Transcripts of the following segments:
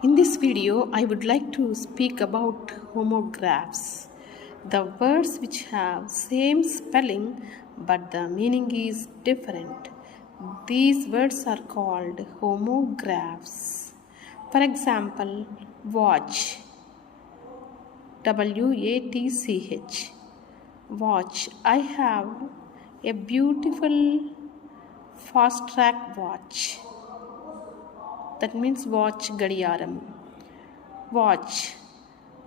In this video, I would like to speak about homographs, the words which have same spelling but the meaning is different. These words are called homographs. For example, watch, W-A-T-C-H. Watch. I have a beautiful fast track watch. That means watch gadiyaram. Watch.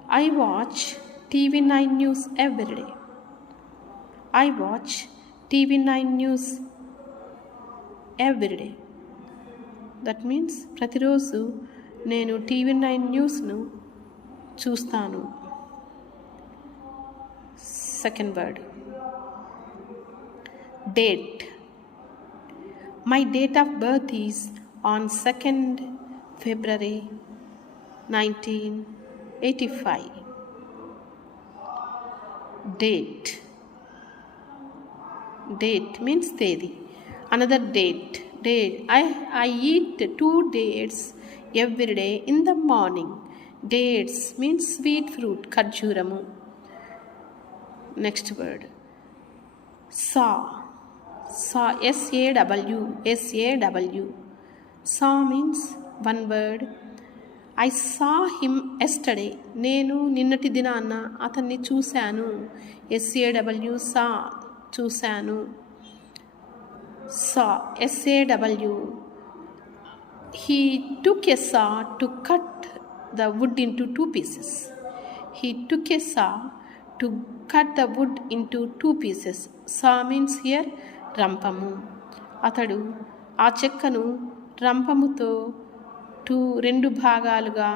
I watch TV9 news every day. I watch TV9 news every day. That means ప్రతిరోజు నేను TV9 న్యూస్ను చూస్తాను. Second word, date. My date of birth is on 2nd February 1985. Date. Date means tedi. Another date. Date. I eat 2 dates every day in the morning. Dates means sweet fruit, khajuramu. Next word, saw. Saw, S-A-W, S-A-W. Saw means one word. I saw him yesterday. నేను నిన్నటి దినాన అతన్ని చూశాను. S-A-W, saw, చూశాను. Saw, S-A-W. He took a saw to cut the wood into 2 pieces. He took a saw to cut the wood into 2 pieces. Saw means here రంపము. అతడు ఆ చెక్కను రంపముతో 2 భాగాలుగా